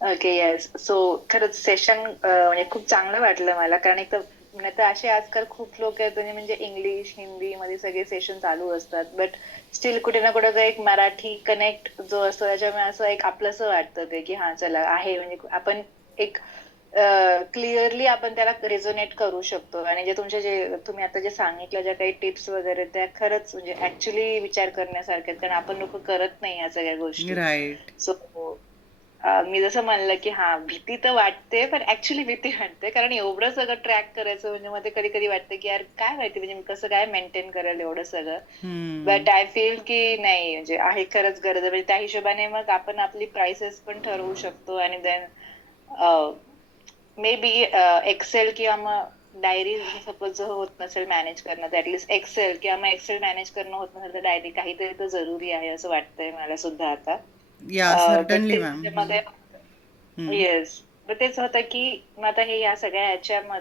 Okay, yes. So खरंच session म्हणजे खूप चांगलं वाटलं मला, कारण एक तर नाही तर असे आजकाल खूप लोक आहेत म्हणजे इंग्लिश, हिंदी मध्ये सगळे सेशन चालू असतात. बट स्टील कुठे ना कुठे एक मराठी कनेक्ट जो असतो त्याच्यामुळे असं एक आपलंसं वाटतं ते, की हा चला आहे म्हणजे आपण एक क्लिअरली आपण त्याला रेझोनेट करू शकतो. आणि जे तुमचे जे तुम्ही आता जे सांगितलं, ज्या काही टिप्स वगैरे, त्या खरंच म्हणजे ऍक्च्युली विचार करण्यासारख्या आहेत, कारण आपण लोक करत नाही या सगळ्या गोष्टी. राईट. सो मी जसं म्हणलं, की हा भीती तर वाटते, पण ऍक्च्युली भीती वाटते, कारण एवढं सगळं ट्रॅक करायचं म्हणजे मध्ये कधी कधी वाटतं, की यार काय माहिती म्हणजे मी कसं काय मेंटेन करेल एवढं सगळं. हम्म. बट आय फील की नाही, म्हणजे आहे खरंच गरज आहे. म्हणजे त्या हिशोबाने मग आपण आपली प्राइसेस पण ठरवू शकतो. आणि देन मे बी एक्सेल किंवा मग डायरी, सपोज जर होत नसेल मॅनेज करणं, तर ऍटलीस्ट एक्सेल किंवा मग एक्सेल मॅनेज करणं होत नसेल तर डायरी काहीतरी तर जरुरी आहे असं वाटतंय मला सुद्धा आता. या बट सर्टनली ते मॅम. त्याच्यामध्ये, येस, मग तेच होतं की मग आता हे या सगळ्या ह्याच्यामध्ये